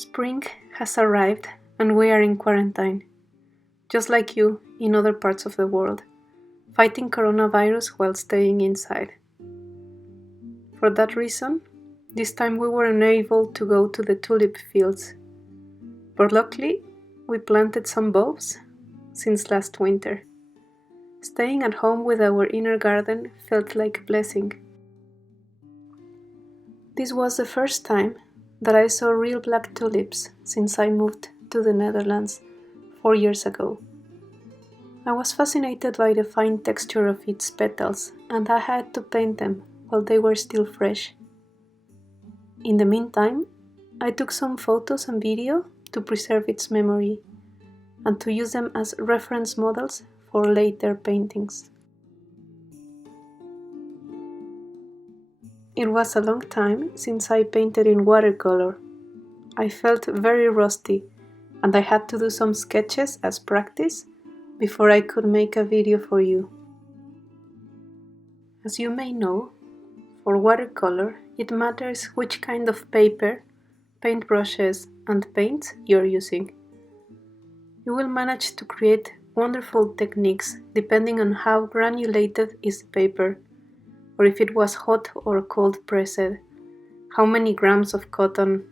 Spring has arrived and we are in quarantine, just like you in other parts of the world, fighting coronavirus while staying inside. For that reason, this time we were unable to go to the tulip fields, but luckily we planted some bulbs since last winter. Staying at home with our inner garden felt like a blessing. This was the first time that I saw real black tulips since I moved to the Netherlands 4 years ago. I was fascinated by the fine texture of its petals, and I had to paint them while they were still fresh. In the meantime, I took some photos and video to preserve its memory and to use them as reference models for later paintings. It was a long time since I painted in watercolour. I felt very rusty, and I had to do some sketches as practice before I could make a video for you. As you may know, for watercolour it matters which kind of paper, paintbrushes and paints you're using. You will manage to create wonderful techniques depending on how granulated is the paper, or if it was hot or cold pressed, how many grams of cotton,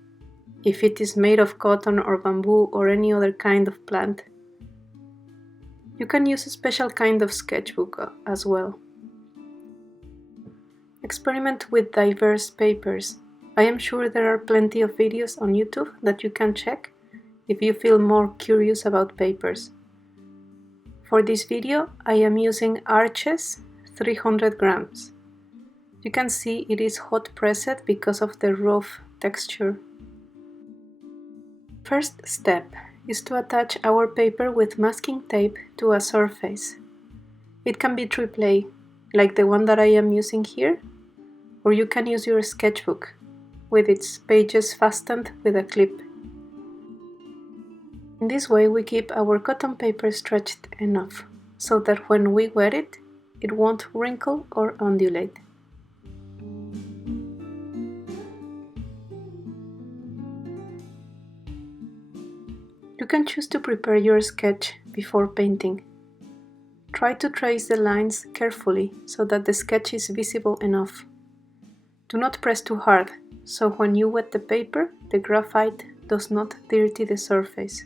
if it is made of cotton or bamboo or any other kind of plant. You can use a special kind of sketchbook as well. Experiment with diverse papers. I am sure there are plenty of videos on YouTube that you can check if you feel more curious about papers. For this video, I am using Arches 300 grams. You can see it is hot pressed because of the rough texture. First step is to attach our paper with masking tape to a surface. It can be AAA, like the one that I am using here, or you can use your sketchbook with its pages fastened with a clip. In this way we keep our cotton paper stretched enough so that when we wet it, it won't wrinkle or undulate. You can choose to prepare your sketch before painting. Try to trace the lines carefully so that the sketch is visible enough. Do not press too hard, so when you wet the paper, the graphite does not dirty the surface.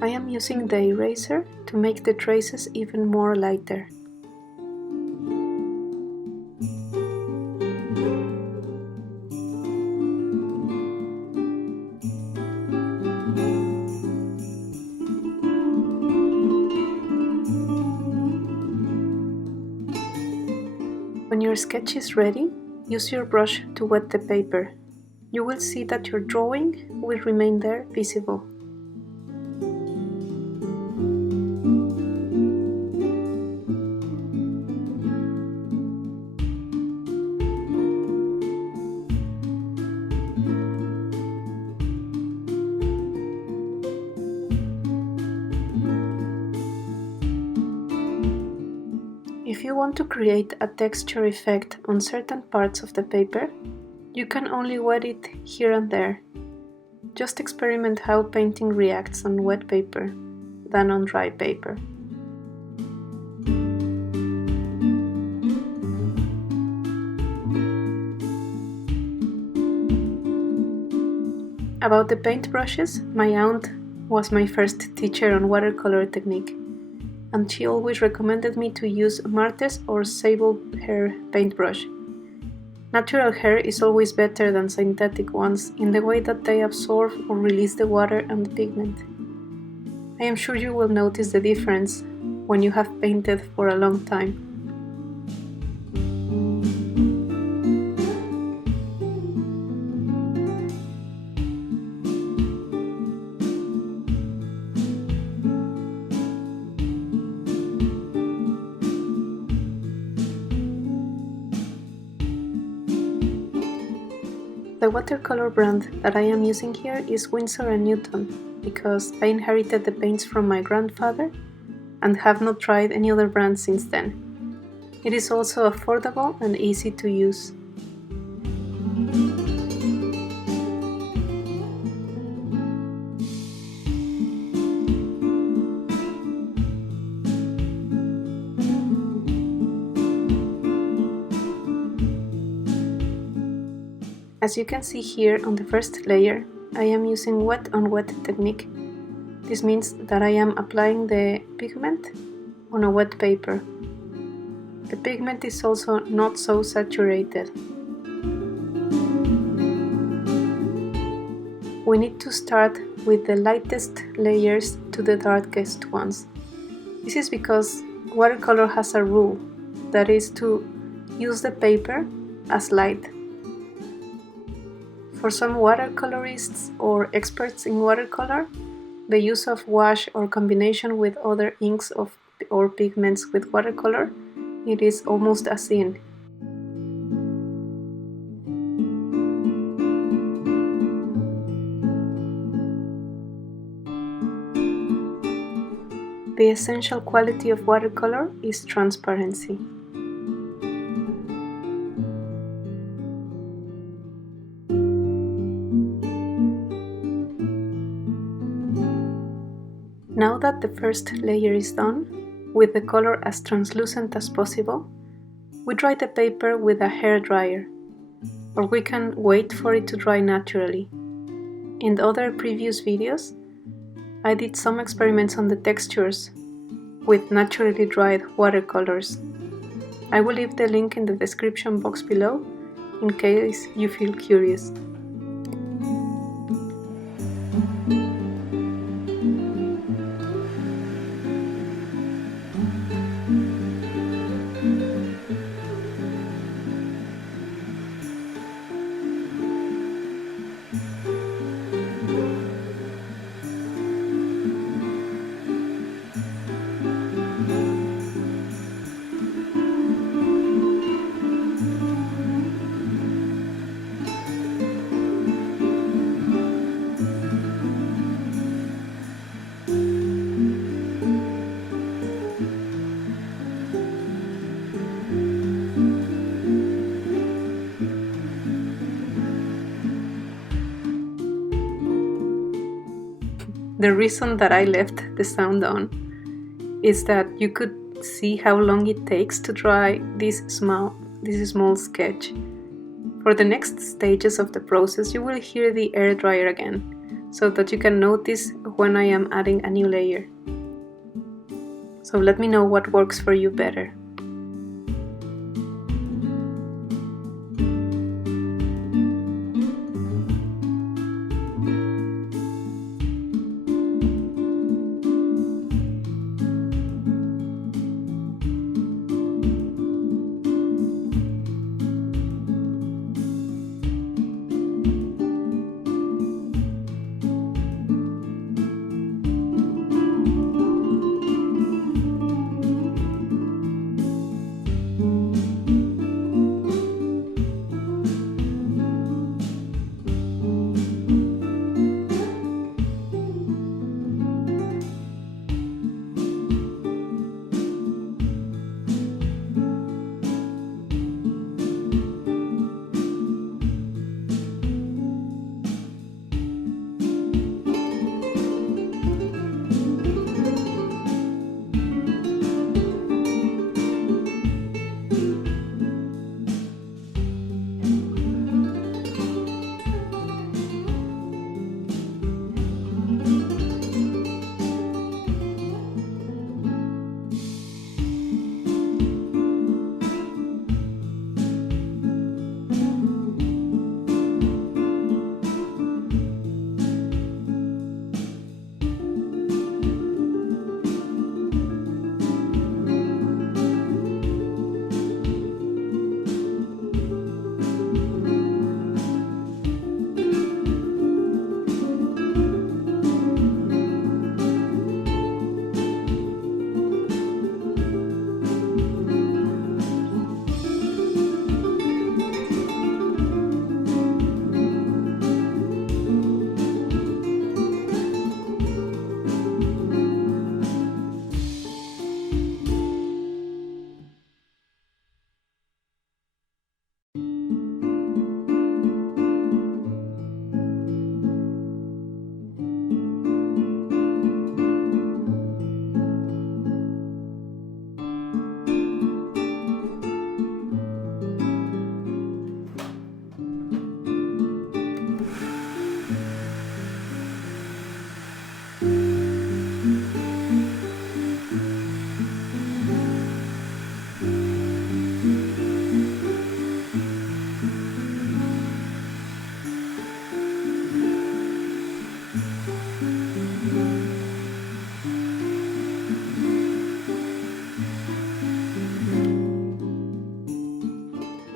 I am using the eraser to make the traces even more lighter. sketch is ready, use your brush to wet the paper. You will see that your drawing will remain there visible. If you want to create a texture effect on certain parts of the paper, you can only wet it here and there. Just experiment how painting reacts on wet paper than on dry paper. About the paintbrushes, my aunt was my first teacher on watercolor technique, and she always recommended me to use Martes or sable hair paintbrush. Natural hair is always better than synthetic ones in the way that they absorb or release the water and the pigment. I am sure you will notice the difference when you have painted for a long time. The watercolor brand that I am using here is Winsor & Newton because I inherited the paints from my grandfather and have not tried any other brand since then. It is also affordable and easy to use. As you can see here on the first layer, I am using wet on wet technique. This means that I am applying the pigment on a wet paper. The pigment is also not so saturated. We need to start with the lightest layers to the darkest ones. This is because watercolor has a rule, that is to use the paper as light. For some watercolorists or experts in watercolor, the use of wash or combination with other inks or pigments with watercolor, it is almost a sin. The essential quality of watercolor is transparency. Now that the first layer is done, with the color as translucent as possible, we dry the paper with a hair dryer, or we can wait for it to dry naturally. In the other previous videos, I did some experiments on the textures with naturally dried watercolors. I will leave the link in the description box below in case you feel curious. The reason that I left the sound on is that you could see how long it takes to dry this small sketch. For the next stages of the process, you will hear the air dryer again, so that you can notice when I am adding a new layer. So let me know what works for you better.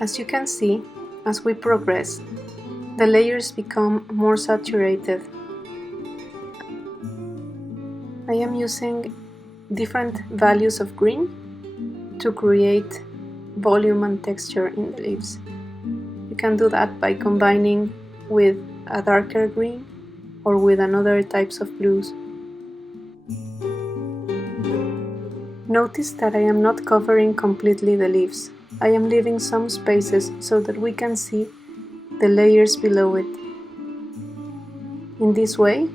As you can see, as we progress, the layers become more saturated. I am using different values of green to create volume and texture in the leaves. You can do that by combining with a darker green or with another types of blues. Notice that I am not covering completely the leaves. I am leaving some spaces so that we can see the layers below it. In this way,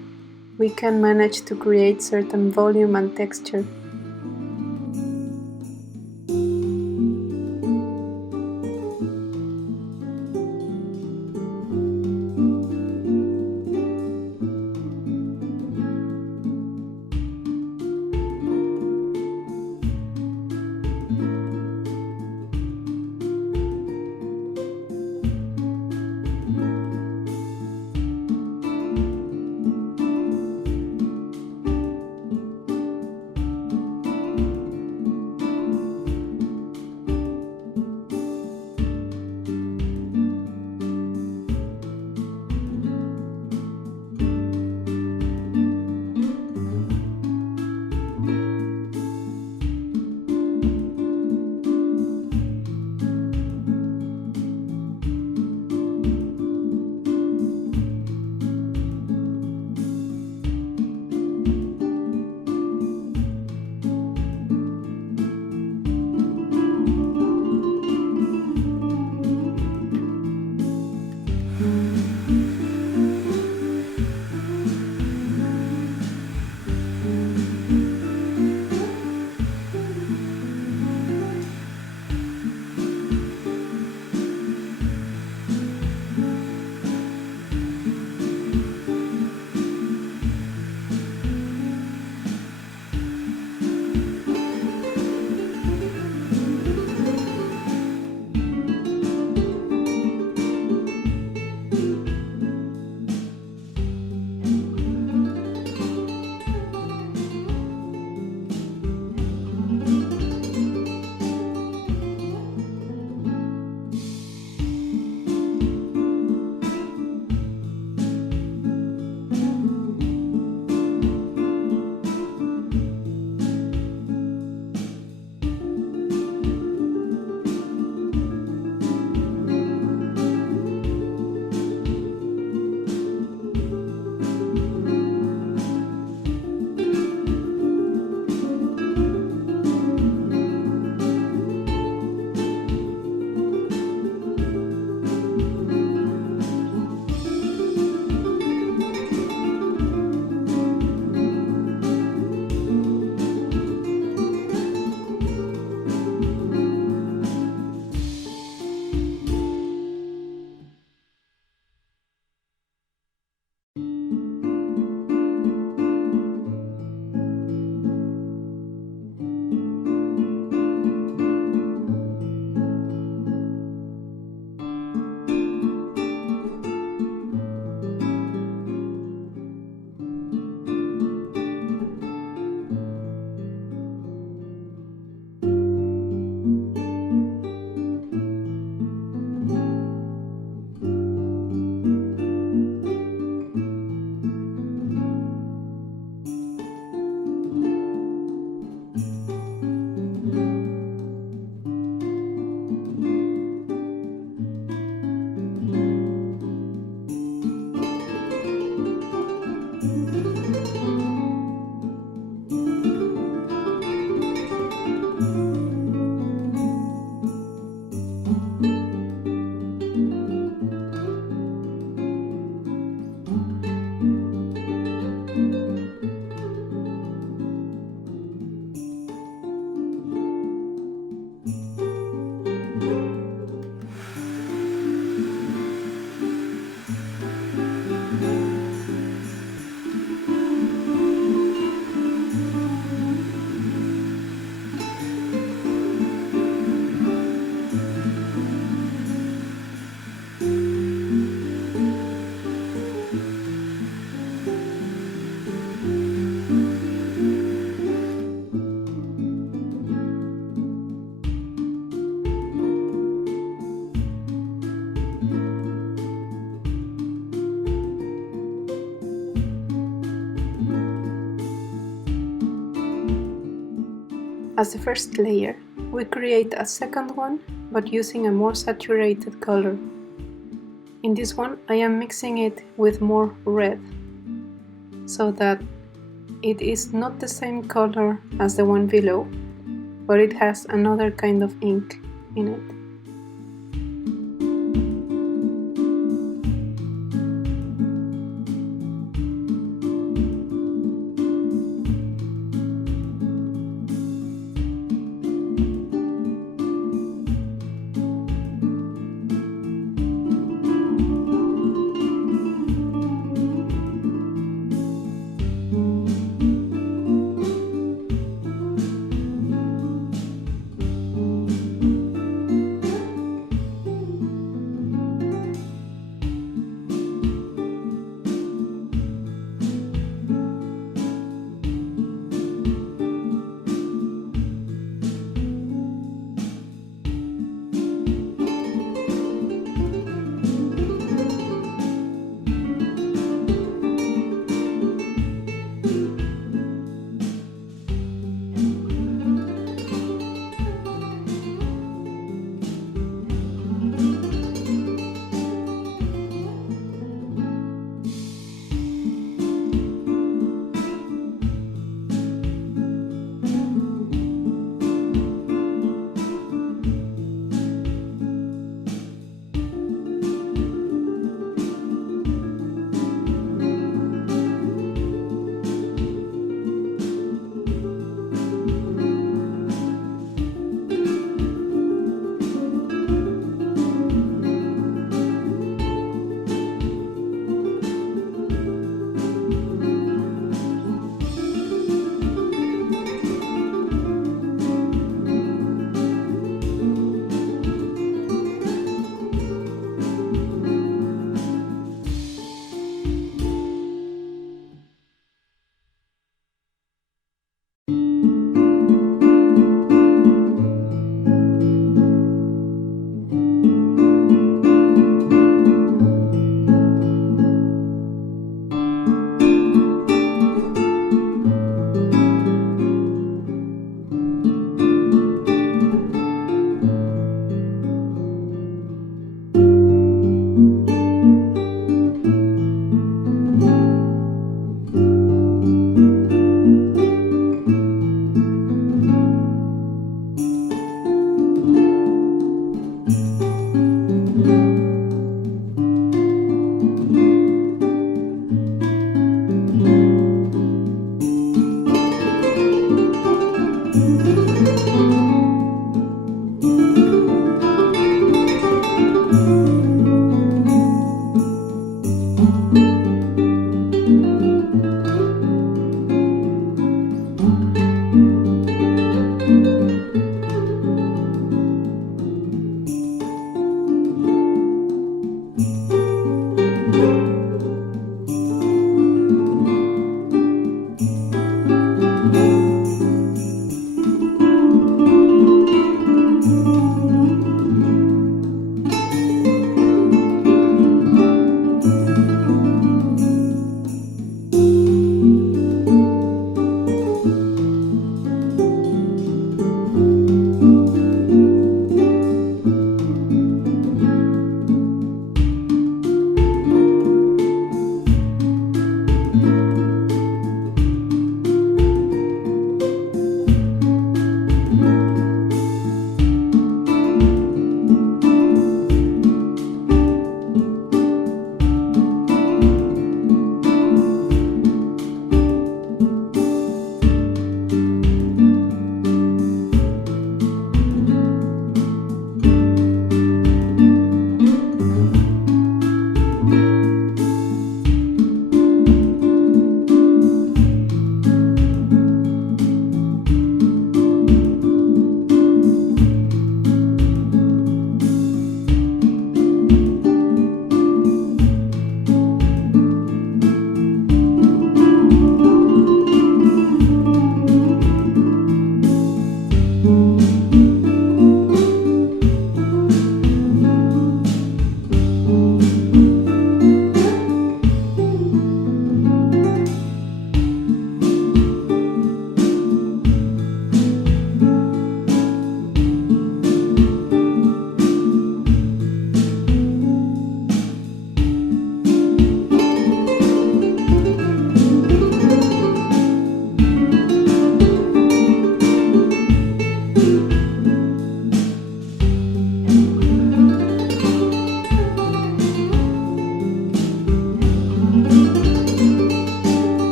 we can manage to create certain volume and texture. As the first layer, we create a second one, but using a more saturated color. In this one, I am mixing it with more red, so that it is not the same color as the one below, but it has another kind of ink in it.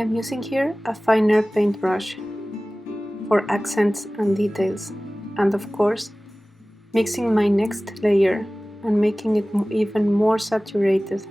am using here a finer paintbrush for accents and details, and of course mixing my next layer and making it even more saturated.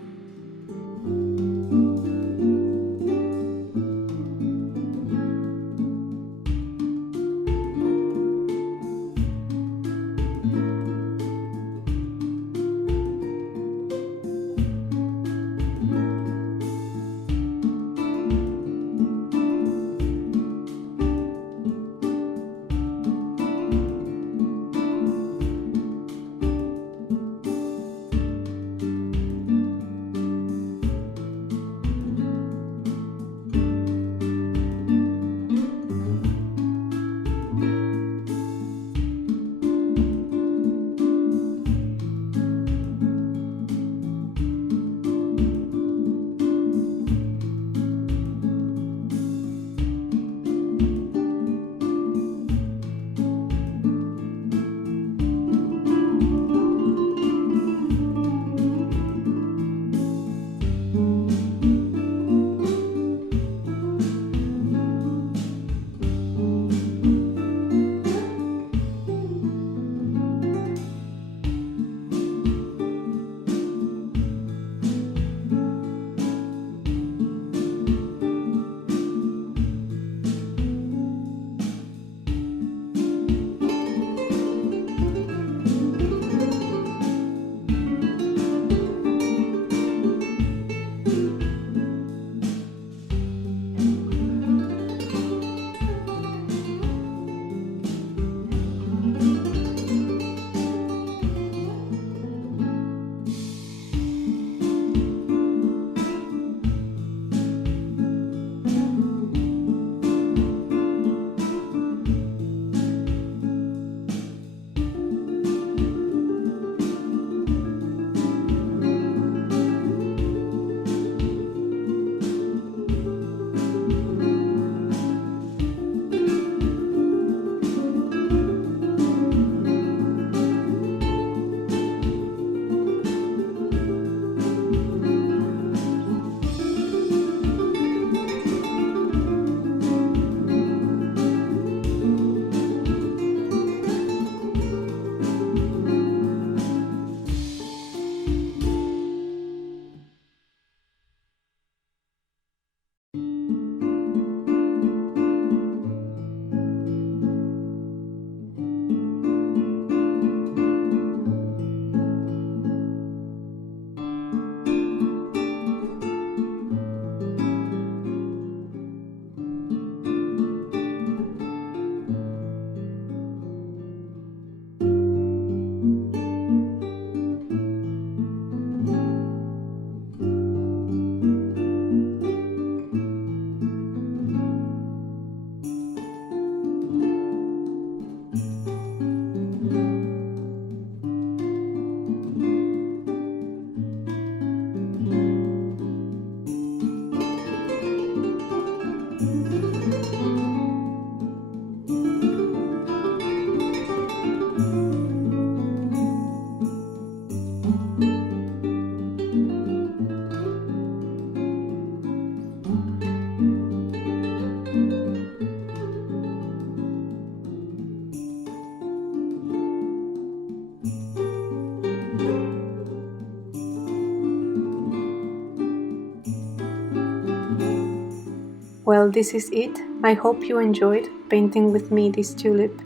Well, this is it. I hope you enjoyed painting with me this tulip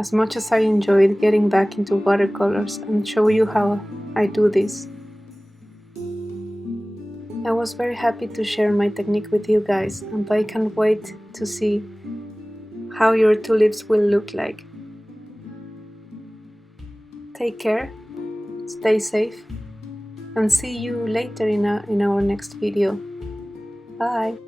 as much as I enjoyed getting back into watercolors and show you how I do this. I was very happy to share my technique with you guys, and I can't wait to see how your tulips will look like. Take care, stay safe, and see you later in our next video. Bye!